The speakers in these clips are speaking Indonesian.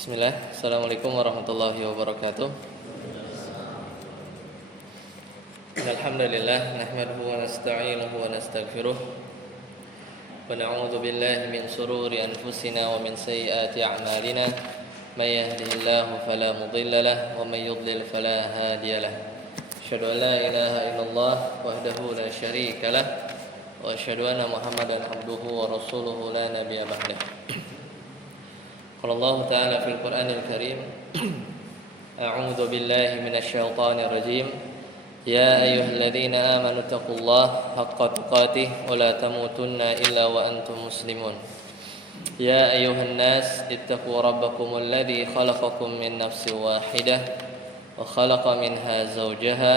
Bismillah, Assalamualaikum warahmatullahi wabarakatuh. Alhamdulillah, nahmaduhu wa nasta'inuhu wa nastaghfiruh wa na'udzu billahi min shururi anfusina wa min sayyiati a'malina. May yahdihillahu fala mudilla lahu wa may yudlil fala hadiya lahu. Asyhadu an la ilaha illallah wahdahu la syarika lahu wa asyhadu anna Muhammadan abduhu wa rasuluhu la nabiyya ba'dahu. قال الله تعالى في القرآن الكريم أعوذ بالله من الشيطان الرجيم يا أيها الذين آمنوا اتقوا الله حق تقاته ولا تموتن إلا وأنتم مسلمون يا أيها الناس اتقوا ربكم الذي خلقكم من نفس واحدة وخلق منها زوجها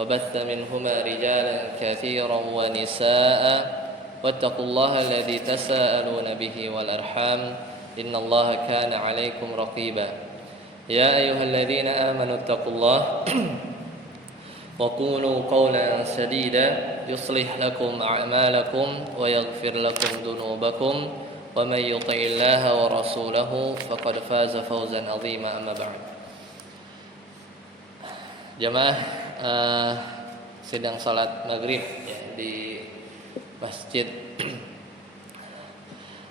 وبث منهما رجالا كثيرا ونساء واتقوا الله الذي تساءلون به والأرحام إن الله كان عليكم رقيبا يا أيها الذين آمنوا اتقوا الله وقولوا قولا سديدا يصلح لكم أعمالكم ويغفر لكم ذنوبكم ومن يطع الله ورسوله فقد فاز فوزا عظيما أما بعد. Jamaah sedang salat maghrib di Masjid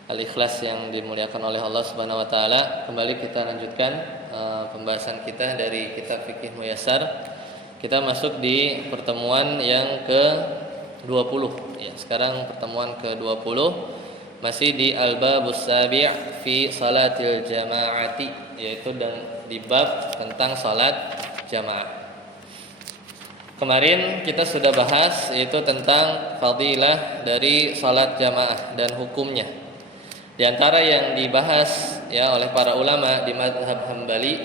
Al-Ikhlas yang dimuliakan oleh Allah Subhanahu wa taala. Kembali kita lanjutkan pembahasan kita dari kitab Fikih Muyassar. Kita masuk di pertemuan yang ke-20 ya. Sekarang pertemuan ke-20 masih di Al-Babus Sabi' fi Salatil Jama'ati, yaitu dan di bab tentang salat jamaah. Kemarin kita sudah bahas yaitu tentang fadilah dari salat jamaah dan hukumnya. Di antara yang dibahas ya oleh para ulama di mazhab Hambali,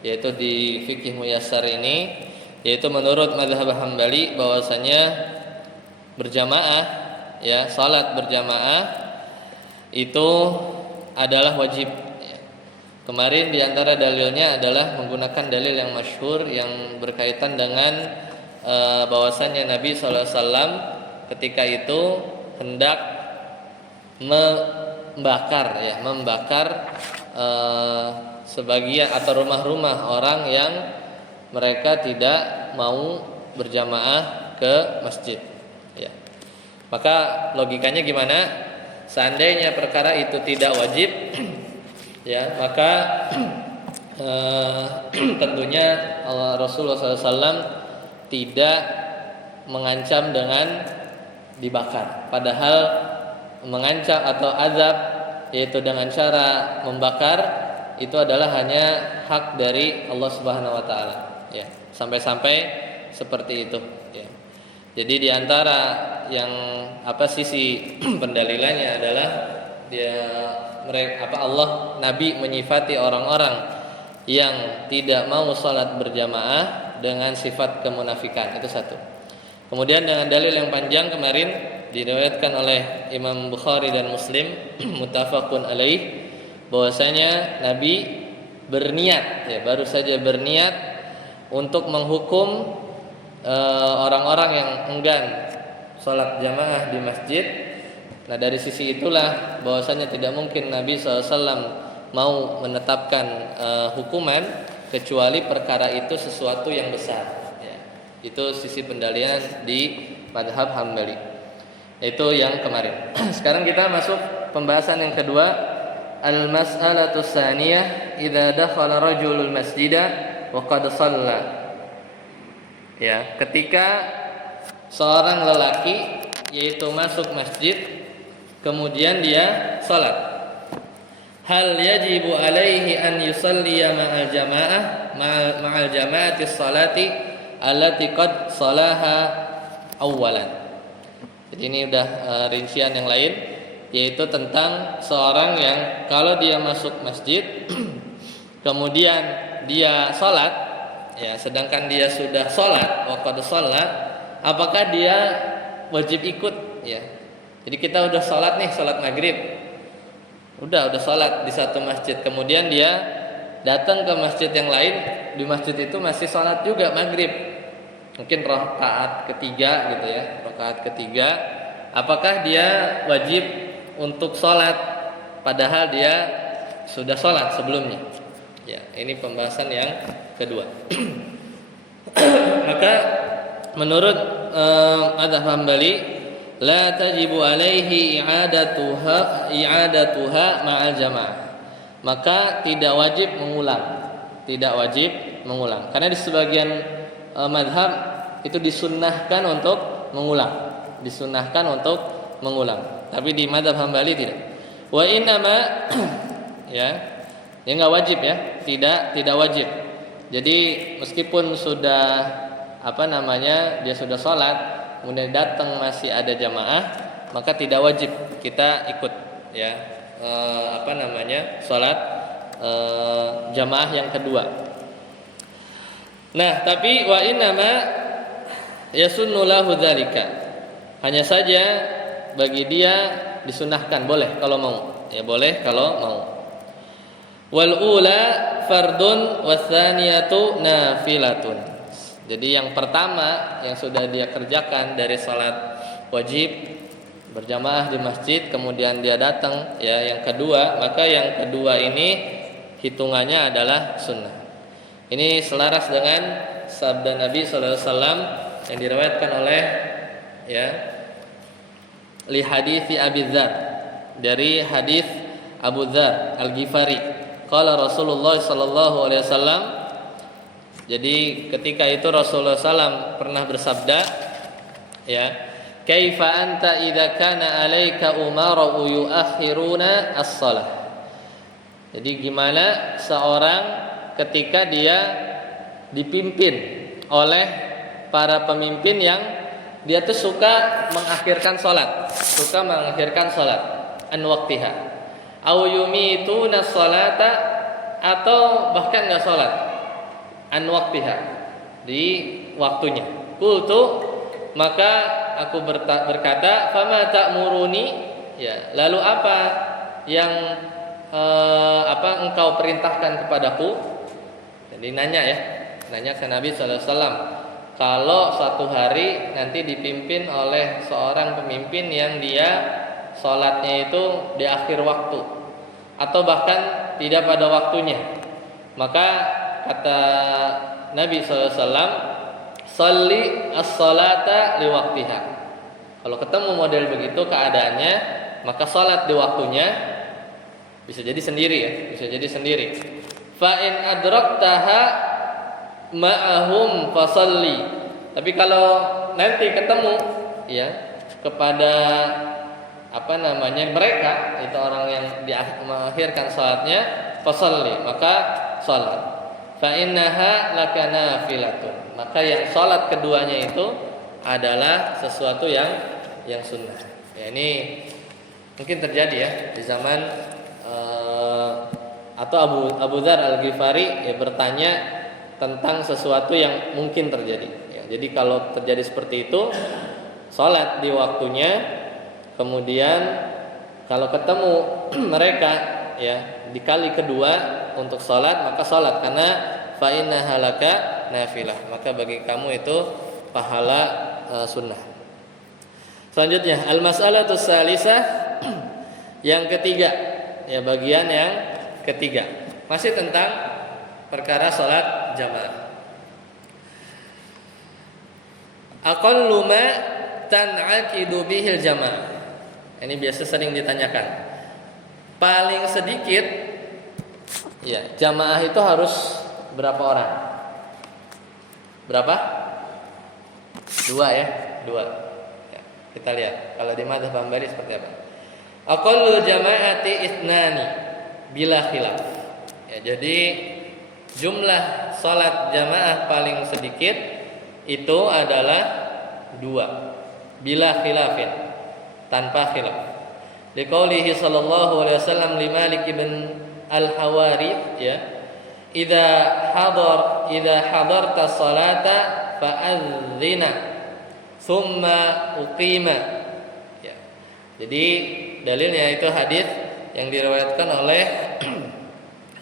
yaitu di Fikih Muyassar ini, yaitu menurut mazhab Hambali bahwasanya berjamaah ya, salat berjamaah itu adalah wajib ya. Kemarin di antara dalilnya adalah menggunakan dalil yang masyhur yang berkaitan dengan bahwasanya Nabi SAW ketika itu hendak membakar sebagian atau rumah-rumah orang yang mereka tidak mau berjamaah ke masjid ya. Maka logikanya gimana? Seandainya perkara itu tidak wajib ya, maka tentunya Rasulullah SAW tidak mengancam dengan dibakar. Padahal mengancam atau azab yaitu dengan cara membakar itu adalah hanya hak dari Allah Subhanahu wa taala ya. Sampai-sampai seperti itu ya. Jadi di antara yang sisi pendalilannya adalah Allah Nabi menyifati orang-orang yang tidak mau salat berjamaah dengan sifat kemunafikan, itu satu. Kemudian dengan dalil yang panjang kemarin diriwayatkan oleh Imam Bukhari dan Muslim muttafaqun alaih bahwasanya Nabi berniat ya, baru saja berniat untuk menghukum orang-orang yang enggan salat jamaah di masjid. Nah, dari sisi itulah bahwasanya tidak mungkin Nabi SAW mau menetapkan hukuman kecuali perkara itu sesuatu yang besar ya. Itu sisi pendalilan di mazhab Hambali. Itu yang kemarin. Sekarang kita masuk pembahasan yang kedua, al-mas'alatu tsaniyah idza dakhala rajulul masjida wa qad shalla. Ya, ketika seorang lelaki yaitu masuk masjid kemudian dia salat. Hal yajibu alaihi an yusalliya ma'al jama'ati salati allati qad salaha awalan. Jadi ini udah rincian yang lain, yaitu tentang seorang yang kalau dia masuk masjid kemudian dia salat ya, sedangkan dia sudah salat wa qad shalla, apakah dia wajib ikut ya. Jadi kita udah salat nih, salat maghrib. Udah salat di satu masjid, kemudian dia datang ke masjid yang lain, di masjid itu masih salat juga maghrib, mungkin rakaat ketiga gitu ya, rakaat ketiga. Apakah dia wajib untuk salat padahal dia sudah sholat sebelumnya. Ya, ini pembahasan yang kedua. Maka menurut Adzhab Hambali, la tajibu alaihi i'adatuha ma'al jamaah. Maka tidak wajib mengulang. Karena di sebagian madhab itu disunnahkan untuk mengulang. Tapi di madhab Hambali tidak. Wa innama ya, dia nggak wajib ya, tidak wajib. Jadi meskipun sudah dia sudah sholat, kemudian datang masih ada jamaah, maka tidak wajib kita ikut ya sholat jamaah yang kedua. Nah, tapi wa innama yasunnu lahu dzalika. Hanya saja bagi dia disunahkan, boleh kalau mau. Ya boleh kalau mau. Wal ula fardun watsaniyatu nafilatun. Jadi yang pertama yang sudah dia kerjakan dari salat wajib berjamaah di masjid, kemudian dia datang ya yang kedua, maka yang kedua ini hitungannya adalah sunnah. Ini selaras dengan sabda Nabi sallallahu alaihi wasallam yang diriwayatkan oleh li hadithi Abi Dzar, dari hadis Abu Dzar Al-Ghifari. Qala Rasulullah sallallahu alaihi wasallam, jadi ketika itu Rasulullah sallam pernah bersabda ya, kaifa anta idza kana alaika umara'u yuakhiruna as-shalah. Jadi gimana seorang ketika dia dipimpin oleh para pemimpin yang dia tuh suka mengakhirkan salat an waqtiha, au yumituna sholata, atau bahkan enggak salat an waqtiha, di waktunya. Qultu, maka aku berkata, fama ta'muruni, ya, lalu apa yang engkau perintahkan kepadaku? Jadi nanya ke Nabi sallallahu alaihi wasallam, kalau suatu hari nanti dipimpin oleh seorang pemimpin yang dia salatnya itu di akhir waktu atau bahkan tidak pada waktunya, maka kata Nabi sallallahu alaihi wasallam, sholli as-sholata li waqtiha. Kalau ketemu model begitu keadaannya, maka salat di waktunya. Bisa jadi sendiri. Fa in adraktaha ma'ahum fasalli. Tapi kalau nanti ketemu ya kepada mereka, itu orang yang mengakhirkan salatnya, fasalli, maka salat. Fa innaha lakana filatun. Maka yang salat keduanya itu adalah sesuatu yang sunnah. Ya, ini mungkin terjadi ya di zaman atau Abu Dzar Al-Ghifari ya bertanya tentang sesuatu yang mungkin terjadi. Ya, jadi kalau terjadi seperti itu, salat di waktunya, kemudian kalau ketemu mereka ya di kali kedua untuk salat, maka salat, karena fa innaha laka nafilah, maka bagi kamu itu pahala sunnah. Selanjutnya al-mas'alatu tsalisah, yang ketiga, ya bagian yang ketiga, masih tentang perkara salat jamaah. Aqallu ma tan'aqidu bihil jamaah. Ini biasa sering ditanyakan. Paling sedikit ya jamaah itu harus berapa orang? Berapa? 2 ya, 2. Ya, kita lihat kalau di madzhab Hambali seperti apa. Aqallu jama'ati itnani bila khilaf. Ya, jadi jumlah salat jamaah paling sedikit itu adalah 2 bila khilafin, tanpa khilaf. Liqaulihi sallallahu alaihi wasallam li Malik bin al-Hawarith, ya, idza hadarta salata fa'adzina thumma uqima. Ya. Jadi dalilnya itu hadis yang diriwayatkan oleh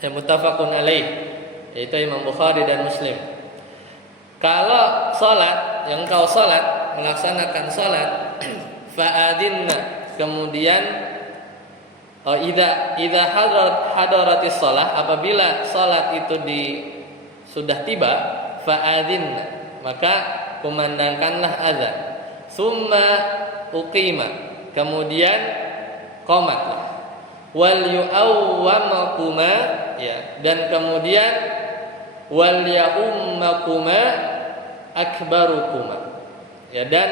yang muttafaqun alaih, yaitu Imam Bukhari dan Muslim. Kalau salat, yang kau salat, melaksanakan salat, fa'adinna, kemudian Oh, idza hadaratis shalah, apabila salat itu sudah tiba, fa'adzin, maka kumandangkanlah azan. Summa uqima, kemudian qomatlah. Wal yu'awwamakuma, ya, dan kemudian wal ya'ummakuma akbarukuma, ya, dan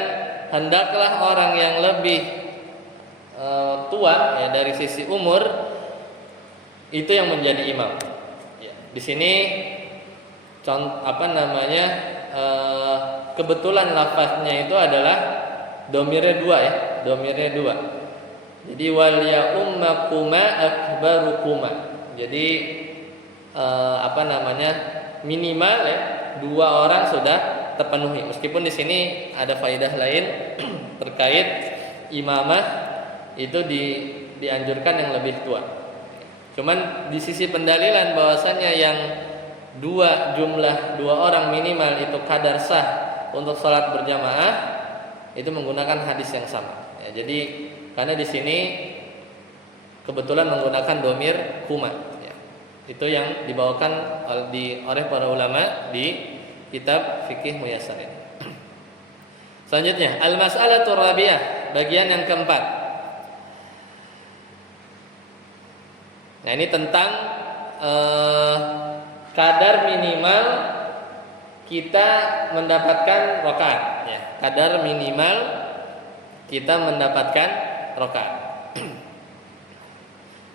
hendaklah orang yang lebih tua, ya, dari sisi umur itu yang menjadi imam. Ya, di sini kebetulan lafaznya itu adalah domirnya dua, ya, domirnya dua. Jadi wal ya ummakuma akbarukuma. Jadi minimal, ya, dua orang sudah terpenuhi. Meskipun di sini ada faedah lain terkait imamah, itu dianjurkan yang lebih tua. Cuman di sisi pendalilan bahwasanya yang jumlah dua orang minimal itu kadar sah untuk sholat berjamaah, itu menggunakan hadis yang sama. Ya, jadi karena di sini kebetulan menggunakan domir kuma, ya. Itu yang dibawakan oleh para ulama di kitab fikih muyassar ini. Selanjutnya al-mas'alatu rabi'ah, bagian yang keempat. Nah, ini tentang kadar minimal kita mendapatkan rakaat, ya. Kadar minimal kita mendapatkan rakaat.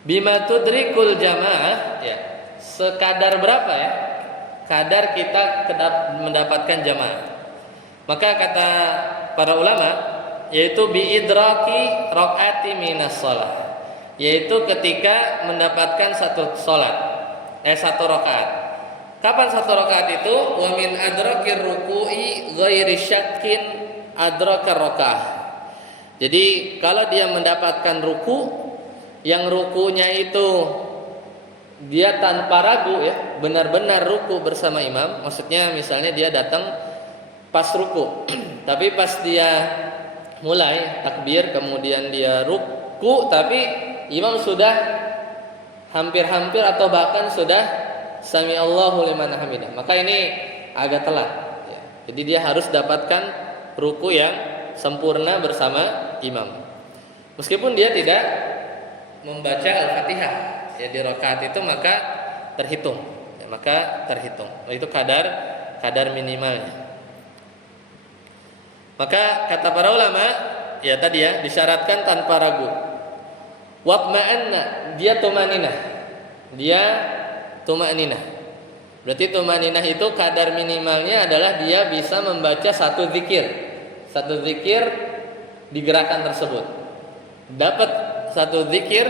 Bima tudrikul jamaah, ya. Sekadar berapa, ya, kadar kita mendapatkan jamaah. Maka kata para ulama, yaitu biidraki rakaati minas shalah, yaitu ketika mendapatkan satu rakaat. Kapan satu rakaat itu? Wa min adrakir ruku'i ghairi syakkin adrakar rakaah. Jadi kalau dia mendapatkan ruku, yang rukunya itu dia tanpa ragu, ya, benar-benar ruku bersama imam. Maksudnya misalnya dia datang pas ruku tapi pas dia mulai takbir kemudian dia ruku, tapi imam sudah hampir-hampir atau bahkan sudah sami Allahu liman hamidah, maka ini agak telat, ya. Jadi dia harus dapatkan ruku yang sempurna bersama imam. Meskipun dia tidak membaca Al-Fatihah, ya, di rakaat itu, maka terhitung, ya, itu kadar minimalnya. Maka kata para ulama, ya tadi, ya, disyaratkan tanpa ragu. Watma'anna, dia tumaninah. Berarti tumaninah itu kadar minimalnya adalah dia bisa membaca satu zikir di gerakan tersebut. Dapat satu zikir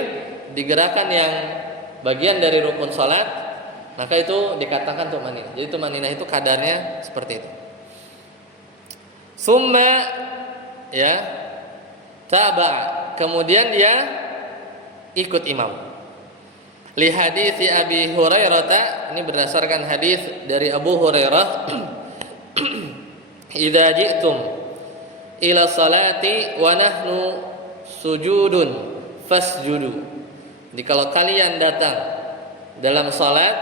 di gerakan yang bagian dari rukun salat, maka itu dikatakan tumaninah. Jadi tumaninah itu kadarnya seperti itu. Summa, ya, taba'a, kemudian dia ikut imam. Li hadits Abi Hurairah, ini berdasarkan hadis dari Abu Hurairah, idza ji'tum ila salati wa nahnu sujudun fasjudu. Jadi kalau kalian datang dalam salat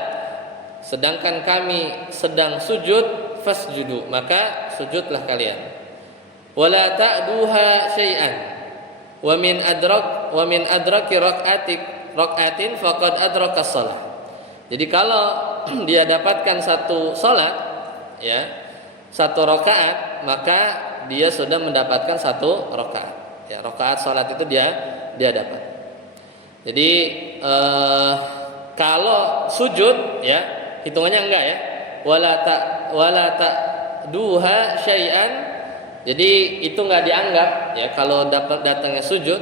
sedangkan kami sedang sujud, fasjudu, maka sujudlah kalian. Wala ta'duha syai'an wa min adraki rak'atin faqad adraka shalah. Jadi kalau dia dapatkan satu salat, ya, satu rakaat, maka dia sudah mendapatkan satu rakaat. Ya, rakaat salat itu dia dapat. Jadi kalau sujud, ya, hitungannya enggak, ya. Wala ta'duha syai'an. Jadi itu enggak dianggap, ya, kalau datangnya sujud,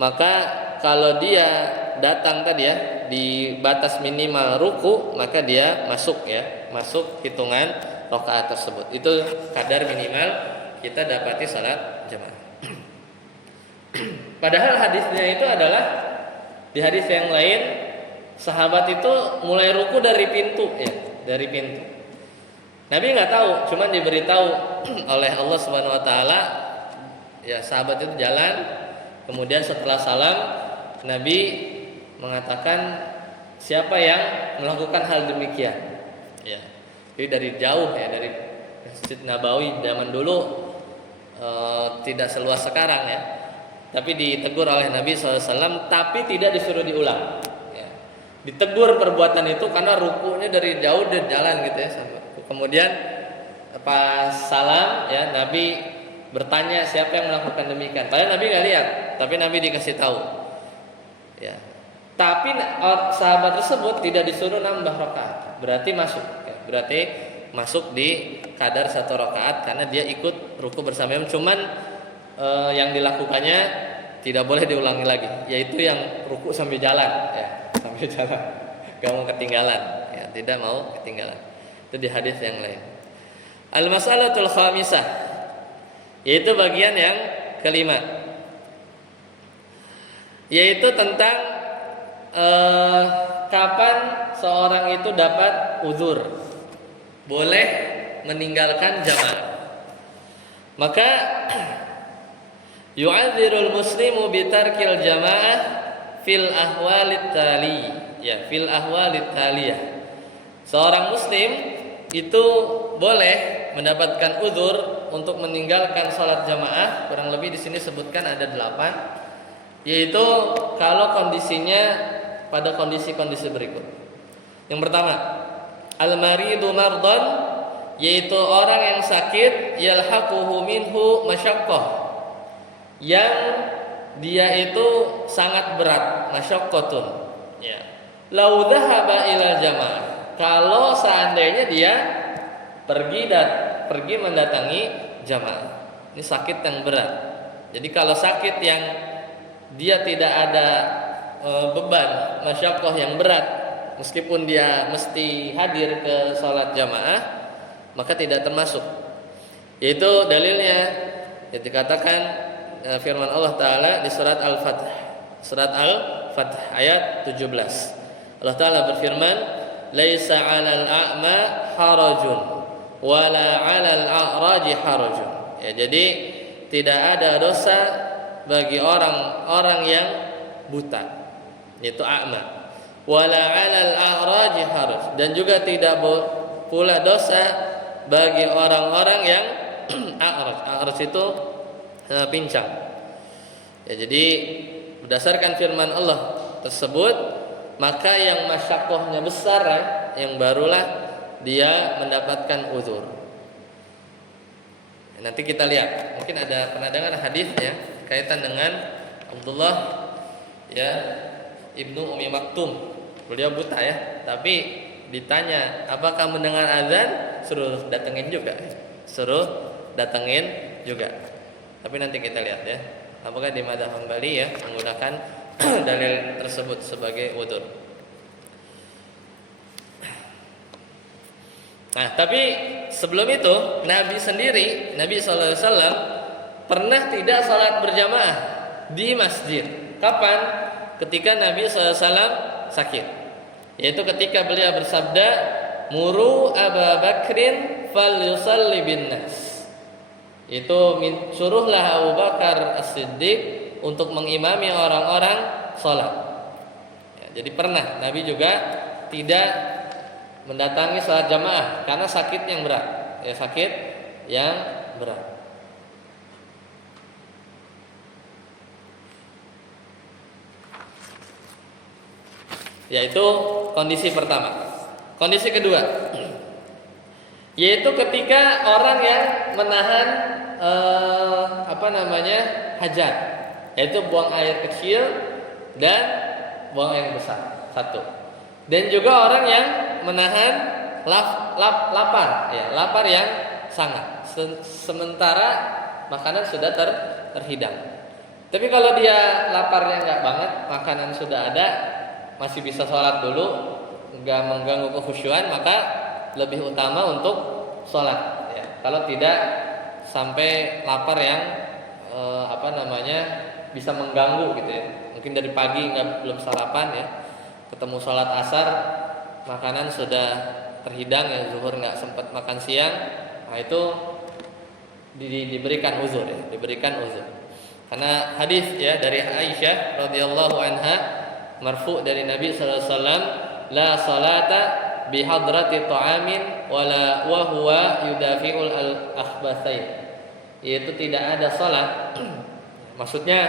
maka kalau dia datang tadi, ya, di batas minimal ruku, maka dia masuk hitungan rakaat tersebut. Itu kadar minimal kita dapati salat jamaah. Padahal hadisnya itu adalah di hadis yang lain, sahabat itu mulai ruku dari pintu, ya, dari pintu. Nabi nggak tahu, cuman diberitahu oleh Allah Subhanahu Wa Taala, ya, sahabat itu jalan, kemudian setelah salam Nabi mengatakan siapa yang melakukan hal demikian. Ya. Jadi dari jauh ya, dari Masjid Nabawi zaman dulu tidak seluas sekarang ya. Tapi ditegur oleh Nabi SAW, tapi tidak disuruh diulang. Ya. Ditegur perbuatan itu karena rukunya dari jauh dan jalan gitu ya. Kemudian pas salam ya, Nabi bertanya siapa yang melakukan demikian. Padahal Nabi nggak lihat, tapi Nabi dikasih tahu. Ya. Tapi sahabat tersebut tidak disuruh nambah rakaat, berarti masuk. Ya. Berarti masuk di kadar 1 rakaat karena dia ikut ruku bersama. Cuman yang dilakukannya tidak boleh diulangi lagi, yaitu yang ruku sambil jalan, ya, sambil jalan, gak mau ketinggalan, ya, tidak mau ketinggalan. Itu di hadis yang lain. Al-mas'alatul khamisah, yaitu bagian yang kelima, yaitu tentang kapan seorang itu dapat uzur, boleh meninggalkan jamaah. Maka yu'adzirul muslimu bitarkil jamaah fil ahwalit tali, ya, fil ahwalit taliyah. Seorang muslim itu boleh mendapatkan uzur untuk meninggalkan sholat jamaah. Kurang lebih di sini sebutkan ada 8, yaitu kalau kondisinya pada kondisi-kondisi berikut. Yang pertama, al-maridu mardan, yaitu orang yang sakit, yalhaquhu minhu masyaqqah, yang dia itu sangat berat, masyaqqatun, ya. Lau dhahaba ila jamaah, kalau seandainya dia pergi mendatangi jamaah. Ini sakit yang berat. Jadi kalau sakit yang dia tidak ada beban, masyaqqah yang berat, meskipun dia mesti hadir ke sholat jamaah, maka tidak termasuk. Yaitu dalilnya yang dikatakan firman Allah Ta'ala di surat Al-Fath, surat Al-Fath ayat 17. Allah Ta'ala berfirman, laisa 'alal a'ma harajun wala 'alal a'raji harajun. Ya, jadi tidak ada dosa bagi orang-orang yang buta, yaitu a'ma, wala 'alal a'raji haraj, dan juga tidak pula dosa bagi orang-orang yang a'raj. A'raj itu pincang. Ya, jadi berdasarkan firman Allah tersebut, maka yang masyaqqahnya besar ya, yang barulah dia mendapatkan uzur. Nanti kita lihat, mungkin ada pernah dengar hadisnya kaitan dengan Abdullah ya Ibnu Ummi Maktum. Beliau buta ya, tapi ditanya apakah mendengar azan, suruh datengin juga. Suruh datengin juga. Tapi nanti kita lihat ya, apakah di madzhab Hambali ya menggunakan dalil tersebut sebagai udzur. Nah, tapi sebelum itu Nabi sendiri, Nabi SAW pernah tidak salat berjamaah di masjid. Kapan? Ketika Nabi SAW sakit. Yaitu ketika beliau bersabda, "Muru Abu Bakrin falyusalli bin nas." Itu suruhlah Abu Bakar As-Siddiq untuk mengimami orang-orang salat. Ya, jadi pernah Nabi juga tidak mendatangi salat jamaah karena sakit yang berat, ya, sakit yang berat. Yaitu kondisi pertama. Kondisi kedua, yaitu ketika orang yang menahan hajat, yaitu buang air kecil dan buang air besar, satu. Dan juga orang yang menahan lapar, ya, lapar yang sangat. Sementara makanan sudah terhidang. Tapi kalau dia laparnya nggak banget, makanan sudah ada, masih bisa sholat dulu, nggak mengganggu kekhusyuan, maka lebih utama untuk sholat. Ya. Kalau tidak sampai lapar yang bisa mengganggu gitu ya. Mungkin dari pagi belum sarapan ya, ketemu sholat asar, makanan sudah terhidang ya, zuhur nggak sempat makan siang, nah itu diberikan uzur ya, diberikan uzur. Karena hadis ya dari Aisyah radhiyallahu anha marfu dari Nabi sallallahu alaihi wasallam, la salata bihadrati ta'amin wala wa huwa yudafi'ul al-akhbatsain. Yaitu tidak ada salat maksudnya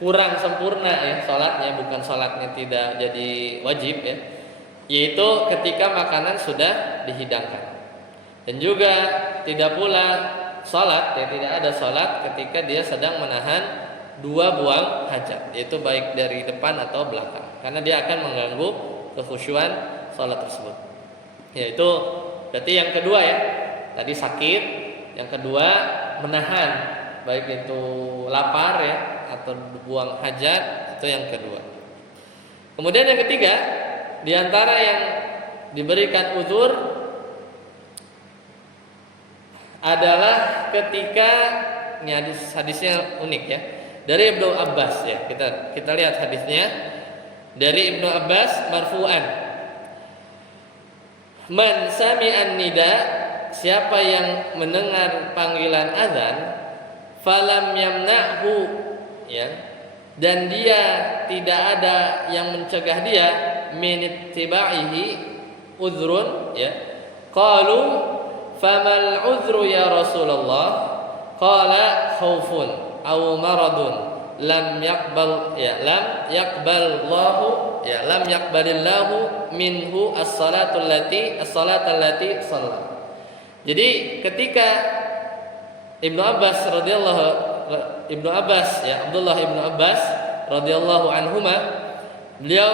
kurang sempurna ya salatnya, bukan salatnya tidak jadi wajib ya, yaitu ketika makanan sudah dihidangkan. Dan juga tidak pula salat ya, tidak ada salat ketika dia sedang menahan dua buang hajat, yaitu baik dari depan atau belakang, karena dia akan mengganggu kekhusyuan salat tersebut. Yaitu berarti yang kedua ya, tadi sakit, yang kedua menahan baik itu lapar ya atau buang hajat, itu yang kedua. Kemudian yang ketiga, di antara yang diberikan uzur adalah ketika ini hadisnya unik ya, dari Ibnu Abbas ya, kita lihat hadisnya dari Ibnu Abbas marfu'an, man sami'an nida, siapa yang mendengar panggilan azan, falam yamna'hu ya, dan dia tidak ada yang mencegah dia, min ittiba'ihi uzrun ya, qalu famal uzru ya Rasulullah, qala khaufun aw maradun lam yaqbalillahu minhu as-salatu allati shalla. Jadi ketika Abdullah Ibnu Abbas radhiyallahu anhuma, beliau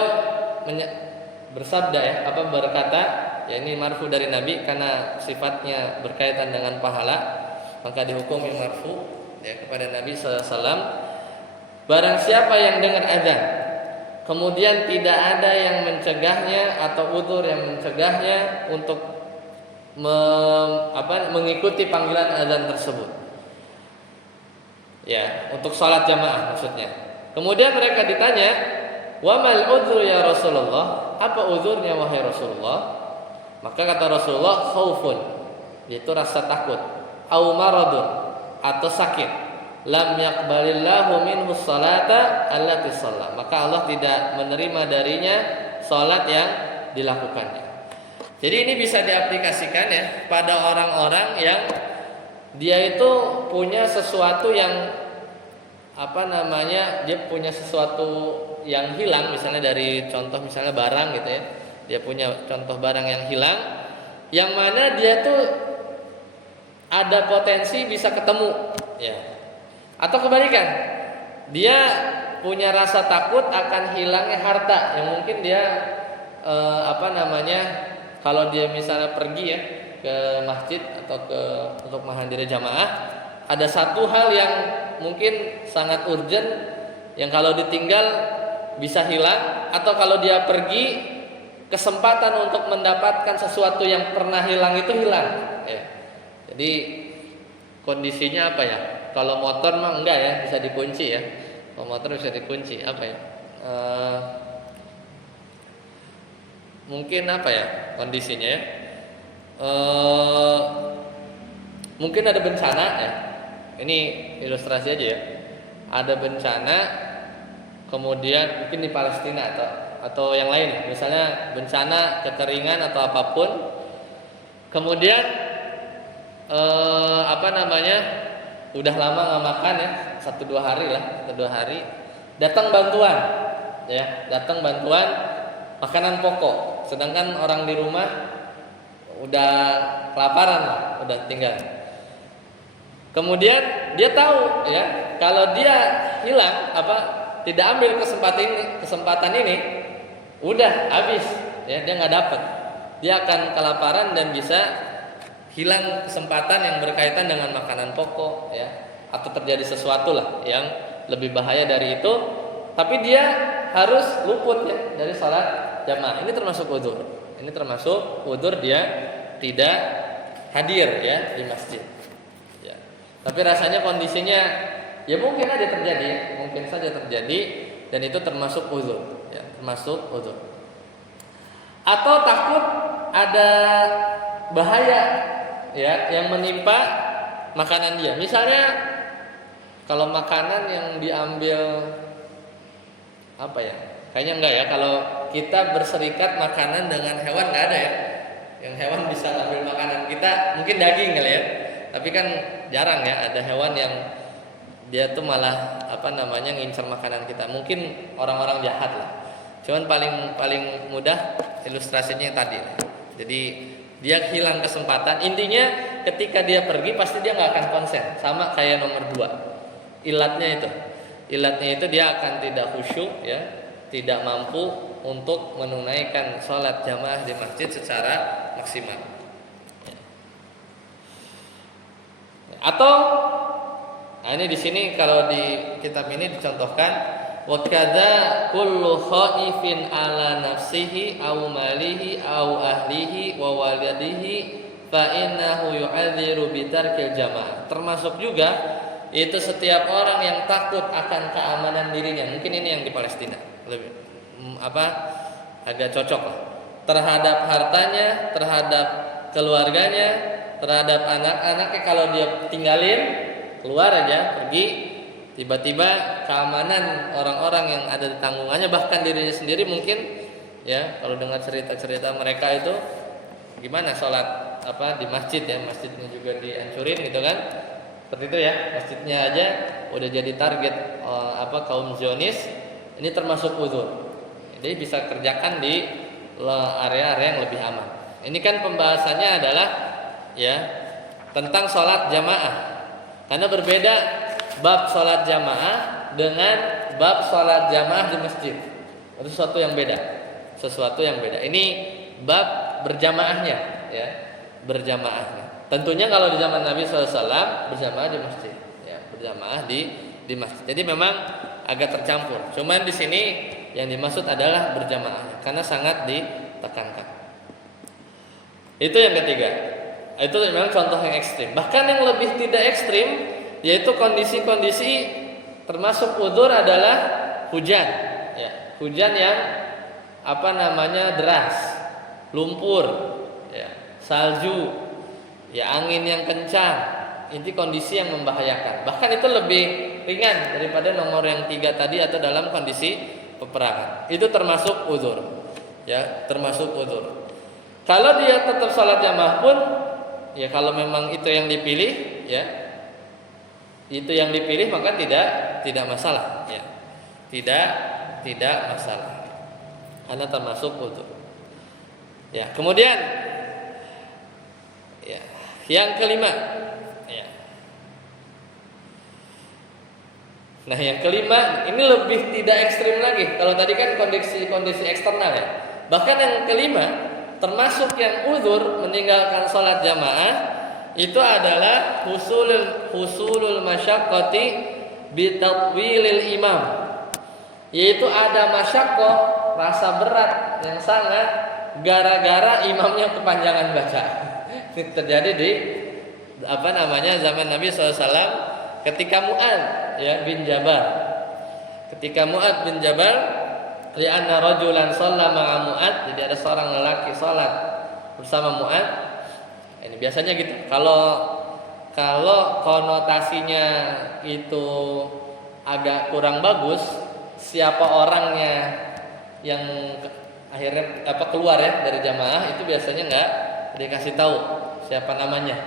bersabda ya, berkata ya, ini marfu dari Nabi karena sifatnya berkaitan dengan pahala, maka dihukumi marfu ya kepada Nabi sallallahu alaihi wasallam. Barang siapa yang dengar azan kemudian tidak ada yang mencegahnya atau udzur yang mencegahnya untuk mengikuti panggilan azan tersebut ya, untuk salat jamaah maksudnya. Kemudian mereka ditanya, wa mal udzur ya Rasulullah, apa uzurnya wahai Rasulullah? Maka kata Rasulullah, khaufun, yaitu rasa takut, au maradun, atau sakit, lam yaqbalillahu minhu salata allati shalla, maka Allah tidak menerima darinya salat yang dilakukannya. Jadi ini bisa diaplikasikan ya pada orang-orang yang dia itu punya sesuatu yang dia punya sesuatu yang hilang, misalnya dari contoh misalnya barang gitu ya. Dia punya contoh barang yang hilang, yang mana dia tuh ada potensi bisa ketemu ya. Atau kebalikan, dia punya rasa takut akan hilangnya harta yang mungkin dia kalau dia misalnya pergi ya ke masjid atau untuk menghadiri jamaah, ada satu hal yang mungkin sangat urgent yang kalau ditinggal bisa hilang, atau kalau dia pergi kesempatan untuk mendapatkan sesuatu yang pernah hilang itu hilang ya. Jadi kondisinya apa ya? Kalau motor mah enggak ya, bisa dikunci ya. Kalau motor bisa dikunci, mungkin kondisinya ya? Mungkin ada bencana ya. Ini ilustrasi aja ya. Ada bencana, kemudian mungkin di Palestina atau yang lain, misalnya bencana kekeringan atau apapun. Kemudian udah lama nggak makan ya, 1-2 hari, datang bantuan makanan pokok, sedangkan orang di rumah udah kelaparan lah, udah tinggal. Kemudian dia tahu ya, kalau dia hilang tidak ambil kesempatan ini, udah habis ya, dia nggak dapat, dia akan kelaparan dan bisa hilang kesempatan yang berkaitan dengan makanan pokok ya, atau terjadi sesuatu lah yang lebih bahaya dari itu, tapi dia harus luput ya dari salat jamaah. Ini termasuk udzur dia tidak hadir ya di masjid ya. Tapi rasanya kondisinya ya mungkin saja terjadi dan itu termasuk udzur ya, Atau takut ada bahaya ya yang menimpa makanan dia. Misalnya kalau makanan yang diambil Kayaknya enggak ya, kalau kita berserikat makanan dengan hewan nggak ada ya. Yang hewan bisa ngambil makanan kita, mungkin daging kali ya. Tapi kan jarang ya ada hewan yang dia tuh malah ngincar makanan kita. Mungkin orang-orang jahat lah. Cuman paling mudah ilustrasinya yang tadi. Jadi dia hilang kesempatan. Intinya ketika dia pergi pasti dia nggak akan konsen. Sama kayak nomor 2. Ilatnya itu dia akan tidak khusyuk ya, tidak mampu untuk menunaikan sholat jamaah di masjid secara maksimal. Atau ini di sini kalau di kitab ini dicontohkan wa kadza kullu khaifin ala nafsihi aw malihi aw ahlihi wa waladihi fa innahu yu'adziru bi tarkil jamaah. Termasuk juga itu setiap orang yang takut akan keamanan dirinya. Mungkin ini yang di Palestina lebih agak cocok lah. Terhadap hartanya, terhadap keluarganya, terhadap anak-anaknya, kalau dia tinggalin keluar aja pergi, tiba-tiba keamanan orang-orang yang ada di tanggungannya, bahkan dirinya sendiri mungkin ya, kalau dengar cerita-cerita mereka itu gimana sholat di masjid ya, masjidnya juga dihancurin gitu kan, seperti itu ya, masjidnya aja udah jadi target kaum Zionis. Ini termasuk uzur, jadi bisa kerjakan di area-area yang lebih aman. Ini kan pembahasannya adalah ya tentang sholat jamaah, karena berbeda bab sholat jamaah dengan bab sholat jamaah di masjid. Itu sesuatu yang beda. Ini bab berjamaahnya ya, berjamaahnya. Tentunya kalau di zaman Nabi SAW berjamaah di masjid, ya berjamaah di masjid. Jadi memang agak tercampur. Cuman di sini yang dimaksud adalah berjamaah, karena sangat ditekankan. Itu yang ketiga. Itu memang contoh yang ekstrim. Bahkan yang lebih tidak ekstrim, yaitu kondisi-kondisi termasuk udzur adalah hujan, ya, hujan yang deras, lumpur, ya, salju, ya, angin yang kencang. Ini kondisi yang membahayakan. Bahkan itu lebih ringan daripada nomor yang 3 tadi atau dalam kondisi peperangan. Itu termasuk udzur, ya, termasuk udzur. Kalau dia tetap salat jamaah pun, ya kalau memang itu yang dipilih, ya, itu yang dipilih, maka tidak masalah, ya, tidak masalah, karena termasuk udzur. Ya, kemudian, ya, yang kelima, ya. Nah, yang kelima ini lebih tidak ekstrim lagi. Kalau tadi kan kondisi eksternal ya. Bahkan yang kelima termasuk yang uzur meninggalkan sholat jamaah itu adalah husulul masyaqqati bi tatwilil imam, yaitu ada masyaqqah, rasa berat yang sangat gara-gara imamnya kepanjangan baca. Ini terjadi di zaman Nabi SAW ketika Mu'adz bin Jabal. Ketika Mu'adz bin Jabal, li'anna rajulan shalla ma'a Mu'adz, jadi ada seorang lelaki salat bersama Mu'adz. Ini biasanya gitu. Kalau konotasinya itu agak kurang bagus, siapa orangnya yang akhirnya keluar ya dari jamaah, itu biasanya enggak dikasih tahu siapa namanya.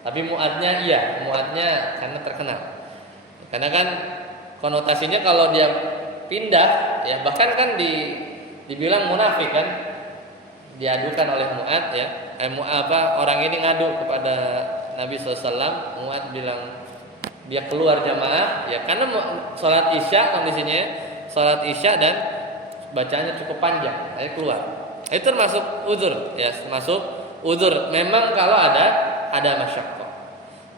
Tapi Mu'adznya iya, Mu'adznya karena terkenal. Karena kan konotasinya kalau dia pindah, ya bahkan kan dibilang munafik kan, diadukan oleh Mu'adz ya. Orang ini ngadu kepada Nabi SAW. Mu'adz bilang dia keluar jamaah, ya karena sholat isya kondisinya, sholat isya dan bacanya cukup panjang, akhirnya keluar. Itu termasuk uzur, ya termasuk uzur. Memang kalau ada masyaqqah.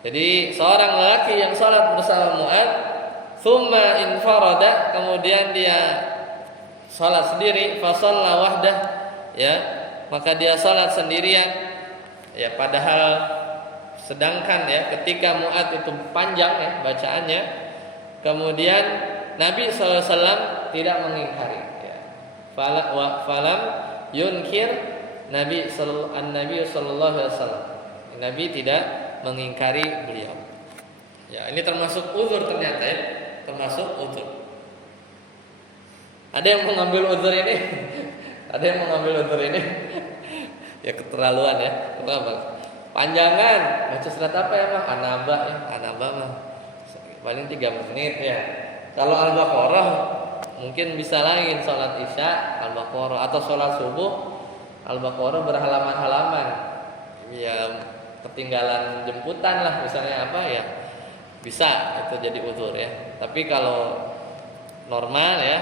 Jadi seorang lelaki yang sholat bersama Mu'adz, thumma infarada, kemudian dia sholat sendiri, fa shalla wahdah, ya, maka dia sholat sendirian, ya, padahal sedangkan ya ketika Mu'adz itu panjang ya bacaannya, kemudian Nabi SAW tidak mengingkari, ya. Falam yunkir Nabi sallallahu alaihi wasallam. Nabi tidak mengingkari beliau. Ya, ini termasuk uzur ternyata ya, termasuk uzur. Ada yang mengambil udzur ini, ada yang mengambil udzur ini. Ya keterlaluan ya. Apa? Panjangan baca surat apa ya mah? Anaba ya, Anaba mah paling 3 menit ya. Kalau Al-Baqarah mungkin bisa lagi sholat isya Al-Baqarah, atau sholat subuh Al-Baqarah berhalaman-halaman. Ya ketinggalan jemputan lah misalnya apa ya, bisa itu jadi udzur ya. Tapi kalau normal ya,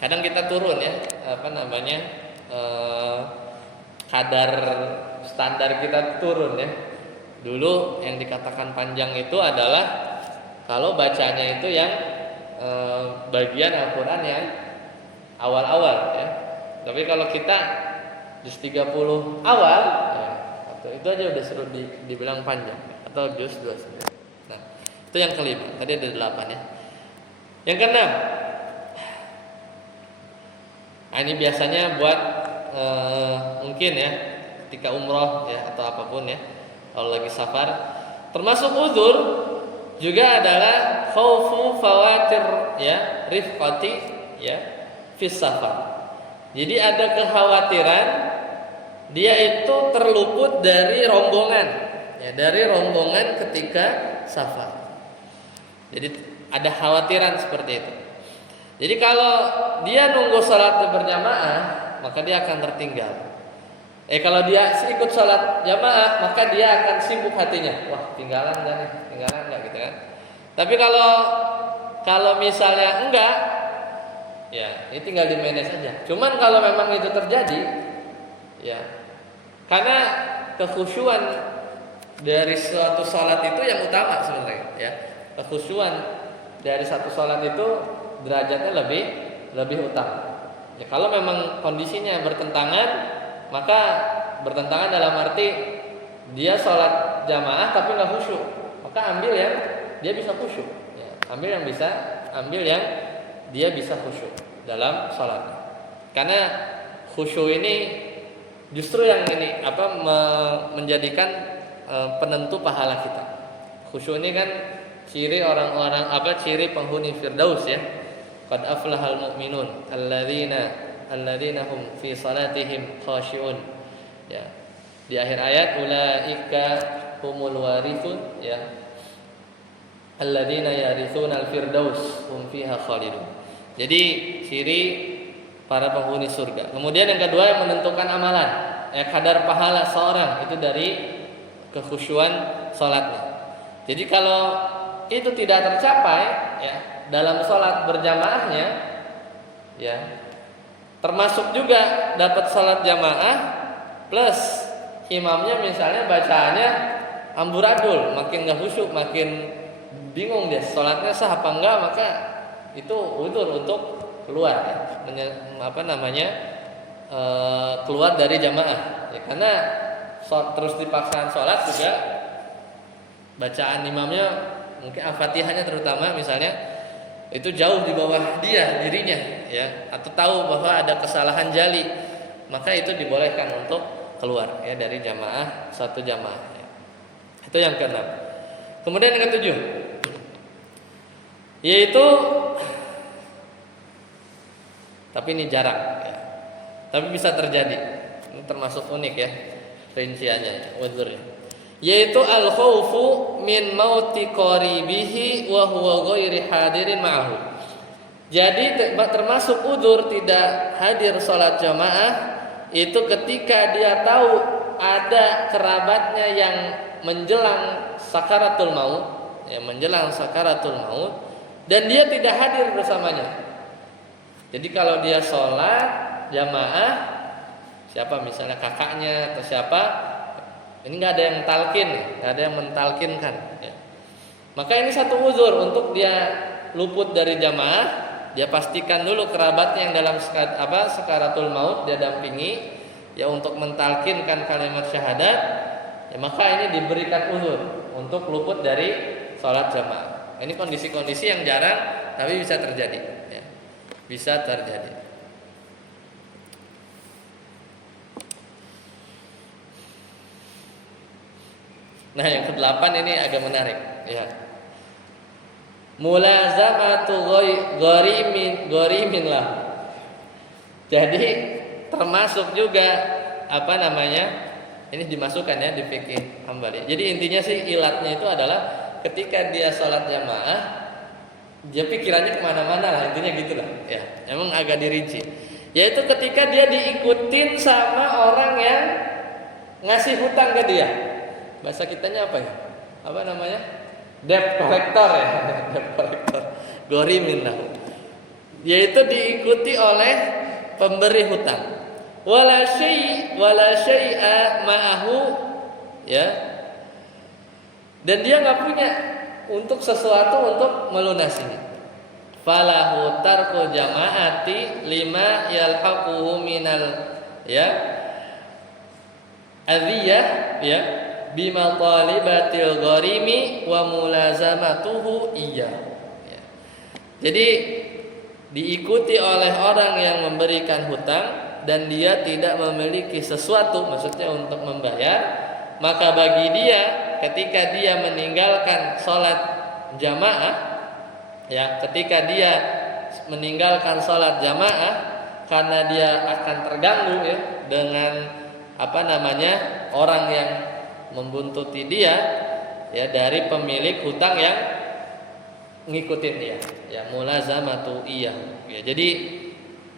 kadang kita turun ya, apa namanya, kadar standar kita turun ya. Dulu yang dikatakan panjang itu adalah kalau bacanya itu yang bagian Al-Quran yang awal-awal ya. Tapi kalau kita juz 30 awal ya, itu aja udah seru dibilang panjang, atau juz 29. Nah, itu yang kelima. Tadi ada 8 ya. Yang keenam, nah ini biasanya buat mungkin ya ketika umroh ya atau apapun ya, kalau lagi safar, termasuk uzur juga adalah khaufu fawatir ya rifqati ya fis safar. Jadi ada kekhawatiran dia itu terluput dari rombongan ya, dari rombongan ketika safar. Jadi ada khawatiran seperti itu. Jadi kalau dia nunggu sholat berjamaah, maka dia akan tertinggal. Kalau dia ikut sholat jamaah, maka dia akan sibuk hatinya. Wah, tinggalan enggak gitu kan. Tapi kalau misalnya enggak, ya ini tinggal di manage saja. Cuman kalau memang itu terjadi, ya karena kekhusyuan dari suatu sholat itu yang utama sebenarnya. Ya, kekhusyuan dari satu sholat itu derajatnya lebih utama. Ya, kalau memang kondisinya bertentangan, maka bertentangan dalam arti dia sholat jamaah tapi nggak khusyuk, maka ambil yang dia bisa khusyuk. Ya, ambil yang dia bisa khusyuk dalam sholatnya. Karena khusyuk ini justru yang ini menjadikan penentu pahala kita. Khusyuk ini kan ciri orang-orang ciri penghuni Firdaus ya. Qad aflahal mu'minun alladzina hum fi salatihim khashi'un. Ya. Di akhir ayat ulaika humul warithun ya. Alladzina yarithuna al-firdaus hum fiha khalidun. Jadi ciri para penghuni surga. Kemudian yang kedua yang menentukan amalan, kadar pahala seorang itu dari kekhusyuan salatnya. Jadi kalau itu tidak tercapai ya dalam sholat berjamaahnya ya, termasuk juga dapat sholat jamaah plus imamnya misalnya bacaannya amburadul, makin gak khusyuk, makin bingung dia sholatnya sah apa enggak, maka itu udzur untuk keluar ya, keluar dari jamaah ya, karena terus dipaksakan sholat juga bacaan imamnya mungkin Al-Fatihahnya terutama misalnya itu jauh di bawah dirinya ya, atau tahu bahwa ada kesalahan jali, maka itu dibolehkan untuk keluar ya dari jamaah, satu jamaah ya. Itu yang keenam. Kemudian yang ketujuh, yaitu tapi ini jarang ya, tapi bisa terjadi, ini termasuk unik ya rinciannya uzurnya, yaitu al-khaufu min mauti qaribihi wa huwa ghairi hadirin ma'ahu. Jadi termasuk udzur tidak hadir salat jamaah itu ketika dia tahu ada kerabatnya yang menjelang sakaratul maut, ya menjelang sakaratul maut, dan dia tidak hadir bersamanya. Jadi kalau dia salat jamaah, siapa misalnya kakaknya atau siapa, ini nggak ada yang talkin, nggak ada yang mentalkinkan ya. Maka ini satu uzur untuk dia luput dari jamaah. Dia pastikan dulu kerabatnya yang dalam sakaratul maut dia dampingi ya untuk mentalkinkan kalimat syahadat ya, maka ini diberikan uzur untuk luput dari sholat jamaah. Ini kondisi-kondisi yang jarang tapi bisa terjadi ya. Bisa terjadi. Nah yang ke-8 ini agak menarik ya. Mulazamatu gharimin lah Jadi termasuk juga apa namanya, ini dimasukkan ya di fikih Hambali. Jadi intinya sih ilatnya itu adalah ketika dia sholat jamaah, dia pikirannya kemana-mana lah, intinya gitulah. Ya, emang agak dirinci. Yaitu ketika dia diikutin sama orang yang ngasih hutang ke dia. Bahasa kitanya apa ya? Apa namanya? Debt collector ya. Debt collector. Ghorimin lahu. Yaitu diikuti oleh pemberi hutang. Wala syai'a ma'ahu, ya. Dan dia nggak punya untuk sesuatu untuk melunasinya. Falahu tarku jama'ati lima yalhaquhu minal, ya, adhiyah, ya, bima talibatil gharimi wa mulazamatuhu iya. Ya. Jadi diikuti oleh orang yang memberikan hutang dan dia tidak memiliki sesuatu, maksudnya untuk membayar, maka bagi dia ketika dia meninggalkan sholat jamaah, ya, ketika dia meninggalkan sholat jamaah karena dia akan terganggu ya dengan apa namanya orang yang membuntuti dia, ya, dari pemilik hutang yang ngikutin dia, ya, mulazamatu iya. Ya, jadi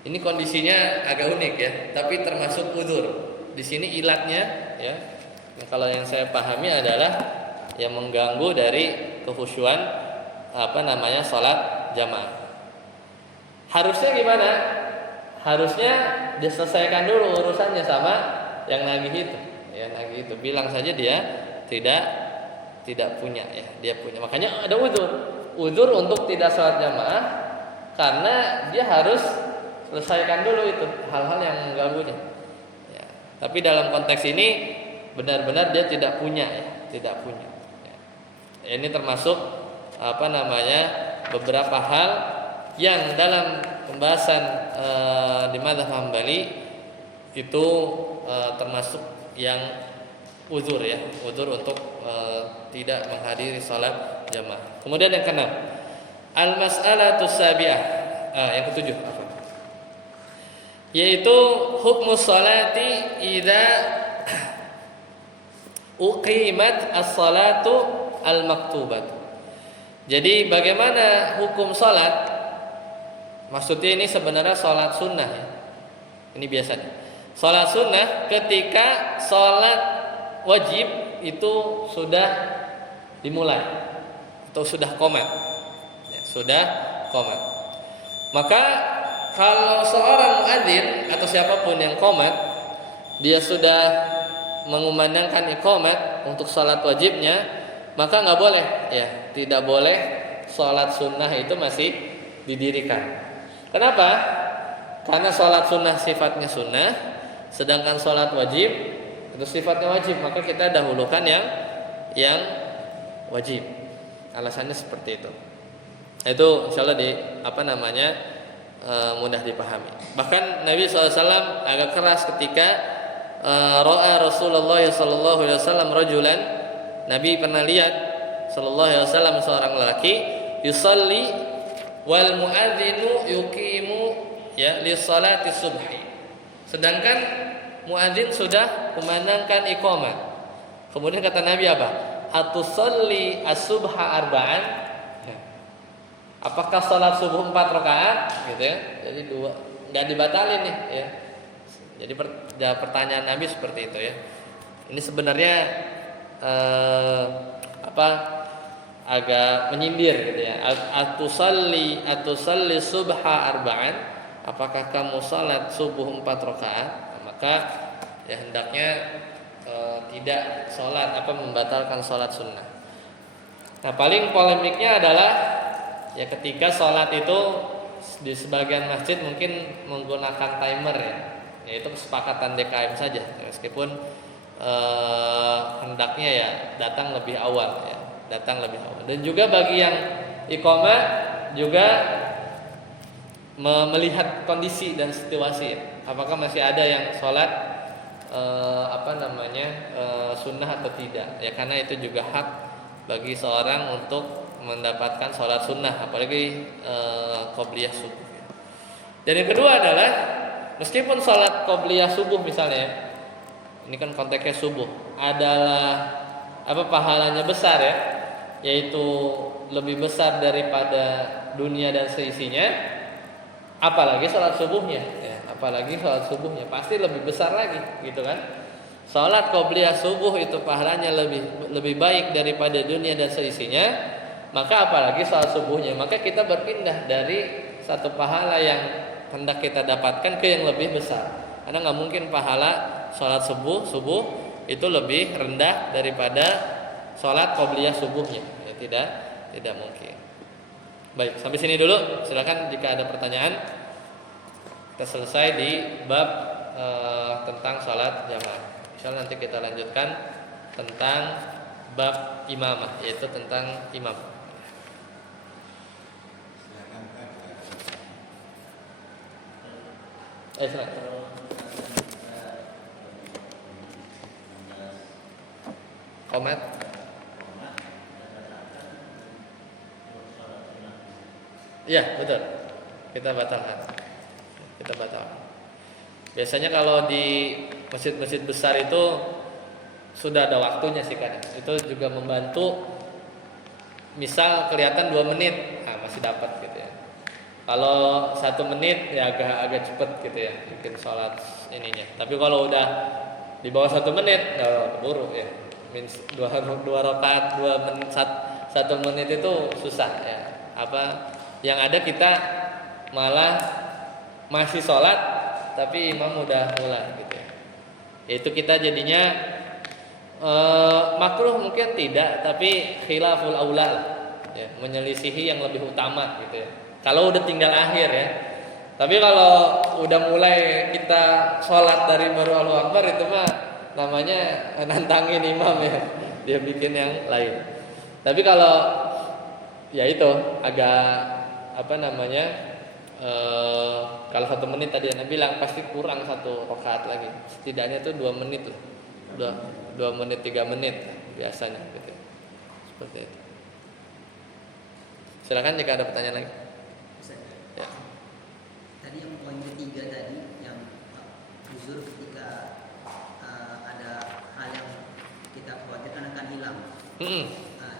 ini kondisinya agak unik ya, tapi termasuk uzur. Di sini ilatnya, ya, kalau yang saya pahami adalah yang mengganggu dari kekhusyuan apa namanya sholat jamaah. Harusnya gimana? Harusnya diselesaikan dulu urusannya sama yang nagih itu, ya, nagih itu. Bilang saja dia tidak punya, ya, dia punya. Makanya ada uzur untuk tidak sholat jamaah karena dia harus selesaikan dulu itu hal-hal yang mengganggunya. Ya. Tapi dalam konteks ini benar-benar dia tidak punya, ya, tidak punya. Ya. Ini termasuk apa namanya beberapa hal yang dalam pembahasan di mazhab Hambali itu termasuk yang uzur, ya, uzur untuk tidak menghadiri salat jamaah. Kemudian yang keenam, al-mas'alatu sabi'ah, yang ketujuh, yaitu hukmus salati idza uqimat as-salatu al-maktubah. Jadi bagaimana hukum salat? Maksudnya ini sebenarnya salat sunnah, ya. Ini biasanya salat sunnah ketika salat wajib itu sudah dimulai atau sudah qomat, ya, sudah qomat. Maka kalau seorang muadzin atau siapapun yang qomat, dia sudah mengumandangkan iqamat untuk salat wajibnya, maka nggak boleh, ya, tidak boleh salat sunnah itu masih didirikan. Kenapa? Karena salat sunnah sifatnya sunnah, sedangkan salat wajib itu sifatnya wajib, maka kita dahulukan yang wajib. Alasannya seperti itu. Itu insyaallah di apa namanya mudah dipahami. Bahkan Nabi SAW agak keras ketika ra'a Rasulullah SAW rajulan. Nabi pernah lihat SAW seorang lelaki yusalli wal muadzinu yuqimu, ya, li salati subhi. Sedangkan muadzin sudah memandangkan iqamah. Kemudian kata Nabi apa? Atusalli as-subha arba'an. Apakah sholat subuh 4 rakaat, gitu ya? Jadi nggak dibatalin nih, ya. Jadi pertanyaan Nabi seperti itu, ya. Ini sebenarnya agak menyindir, gitu ya. Atusalli subha arba'an. Apakah kamu sholat subuh 4 rakaat? Maka ya hendaknya tidak sholat membatalkan sholat sunnah. Nah, paling polemiknya adalah ya ketika sholat itu di sebagian masjid mungkin menggunakan timer, ya, yaitu kesepakatan DKM saja, meskipun hendaknya ya datang lebih awal, ya, datang lebih awal. Dan juga bagi yang iqamah juga melihat kondisi dan situasi, ya. Apakah masih ada yang sholat sunnah atau tidak, ya, karena itu juga hak bagi seorang untuk mendapatkan sholat sunnah, apalagi qobliyah subuh. Dan yang kedua adalah meskipun sholat qobliyah subuh misalnya, ini kan konteksnya subuh, adalah pahalanya besar ya, yaitu lebih besar daripada dunia dan seisinya, apalagi sholat subuhnya ya, apalagi sholat subuhnya pasti lebih besar lagi gitu kan. Sholat qobliyah subuh itu pahalanya lebih baik daripada dunia dan seisinya, maka apalagi sholat subuhnya. Maka kita berpindah dari satu pahala yang hendak kita dapatkan ke yang lebih besar. Karena nggak mungkin pahala sholat subuh itu lebih rendah daripada sholat qobliyah subuhnya. Ya, tidak mungkin. Baik, sampai sini dulu. Silakan jika ada pertanyaan. Kita selesai di bab tentang sholat jamaah. Insyaallah nanti kita lanjutkan tentang bab imamah, yaitu tentang imam. Silakan. Komat. Iya, betul. Kita batalkan. Biasanya kalau di masjid-masjid besar itu sudah ada waktunya sih kan. Itu juga membantu. Misal kelihatan 2 menit, masih dapat gitu ya. Kalau 1 menit ya agak cepet gitu ya, bikin sholat ininya. Tapi kalau udah di bawah 1 menit, keburu ya. Dua rakaat 2 menit, 1 menit itu susah ya. Yang ada kita malah masih sholat tapi imam udah mulai gitu ya. Itu kita jadinya makruh mungkin tidak, tapi khilaful aula ya, menyelisihi yang lebih utama gitu ya. Kalau udah tinggal akhir ya. Tapi kalau udah mulai kita sholat dari baru Allahu Akbar, itu mah namanya nantangin imam ya. Dia bikin yang lain. Tapi kalau ya itu agak kalau 1 menit tadi Anda bilang pasti kurang 1 rakaat lagi. Setidaknya itu 2 menit lah. 2 menit 3 menit biasanya gitu. Seperti itu. Silakan jika ada pertanyaan lagi. Ya. Tadi yang poin ketiga tadi yang uzur ketika ada hal yang kita khawatirkan akan hilang.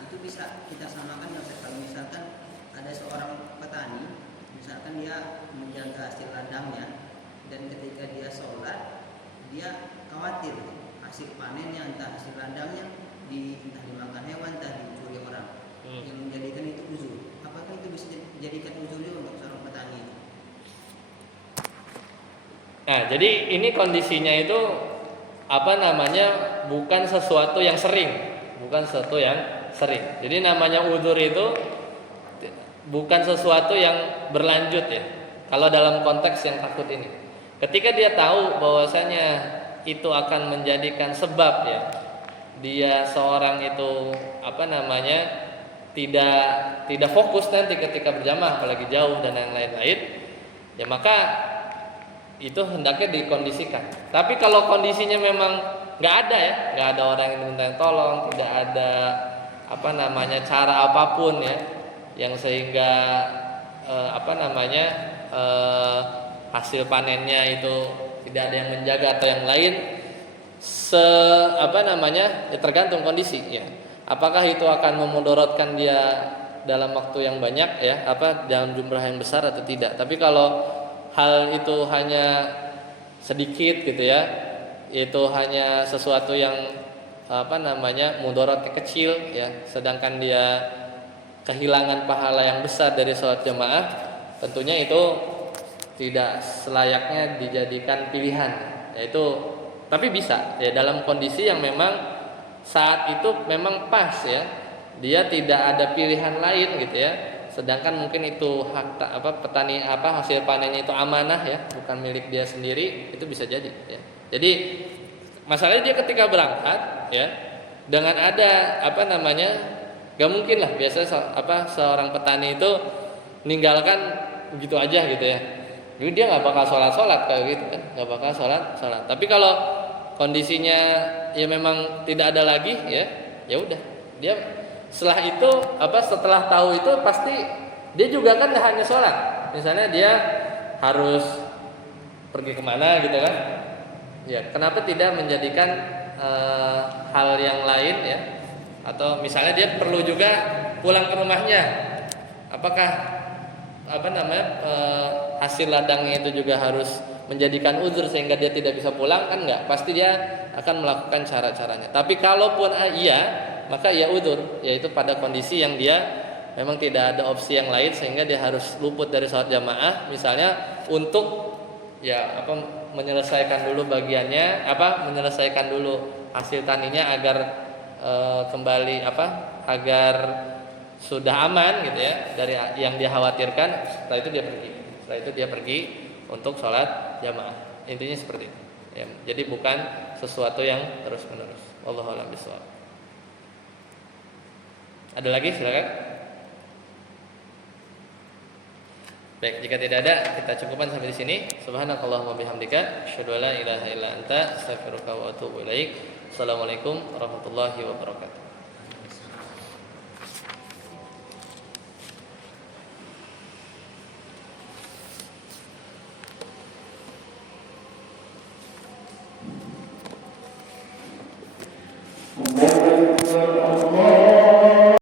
Itu bisa kita samakan kalau misalkan ada seorang petani, misalkan dia menjaga hasil ladangnya dan ketika dia sholat dia khawatir hasil panennya, entah hasil ladangnya entah dimakan hewan, entah dicuri orang, yang menjadikan itu uzur. Apakah itu bisa dijadikan uzur juga untuk seorang petani itu? Nah, jadi ini kondisinya itu bukan sesuatu yang sering, Jadi namanya uzur itu bukan sesuatu yang berlanjut ya. Kalau dalam konteks yang takut ini, ketika dia tahu bahwasanya itu akan menjadikan sebab ya, dia seorang itu tidak fokus nanti ketika berjamaah, apalagi jauh dan yang lain-lain, ya maka itu hendaknya dikondisikan. Tapi kalau kondisinya memang nggak ada orang yang minta tolong, tidak ada cara apapun ya, yang sehingga hasil panennya itu tidak ada yang menjaga atau yang lain, ya tergantung kondisi ya. Apakah itu akan memudaratkan dia dalam waktu yang banyak ya, dalam jumlah yang besar atau tidak. Tapi kalau hal itu hanya sedikit gitu ya, itu hanya sesuatu yang mudaratnya kecil ya, sedangkan dia kehilangan pahala yang besar dari sholat jamaah, tentunya itu tidak selayaknya dijadikan pilihan. Tapi bisa ya dalam kondisi yang memang saat itu memang pas ya, dia tidak ada pilihan lain gitu ya. Sedangkan mungkin itu petani hasil panennya itu amanah ya, bukan milik dia sendiri, itu bisa jadi ya. Jadi masalahnya dia ketika berangkat ya, dengan ada gak mungkin lah biasa seorang petani itu meninggalkan begitu aja gitu ya. Jadi dia nggak bakal sholat kayak gitu kan, nggak bakal sholat. Tapi kalau kondisinya ya memang tidak ada lagi ya udah, dia setelah tahu itu pasti dia juga kan hanya sholat. Misalnya dia harus pergi kemana gitu kan? Ya, kenapa tidak menjadikan hal yang lain ya? Atau misalnya dia perlu juga pulang ke rumahnya, apakah hasil ladangnya itu juga harus menjadikan uzur sehingga dia tidak bisa pulang? Kan enggak, pasti dia akan melakukan cara-caranya. Tapi kalaupun iya, maka ya uzur, yaitu pada kondisi yang dia memang tidak ada opsi yang lain sehingga dia harus luput dari sholat jamaah, misalnya untuk menyelesaikan dulu bagiannya, menyelesaikan dulu hasil taninya agar kembali agar sudah aman gitu ya dari yang dia khawatirkan. Setelah itu dia pergi untuk sholat jamaah. Intinya seperti itu ya, jadi bukan sesuatu yang terus menerus. Wallahu a'lam bishawab. Ada lagi, silakan. Baik, jika tidak ada, kita cukupkan sampai di sini. Subhanakallahumma bihamdika, asyhadu an la ilaha illa anta, astaghfiruka wa atubu ilaik. Assalamualaikum warahmatullahi wabarakatuh.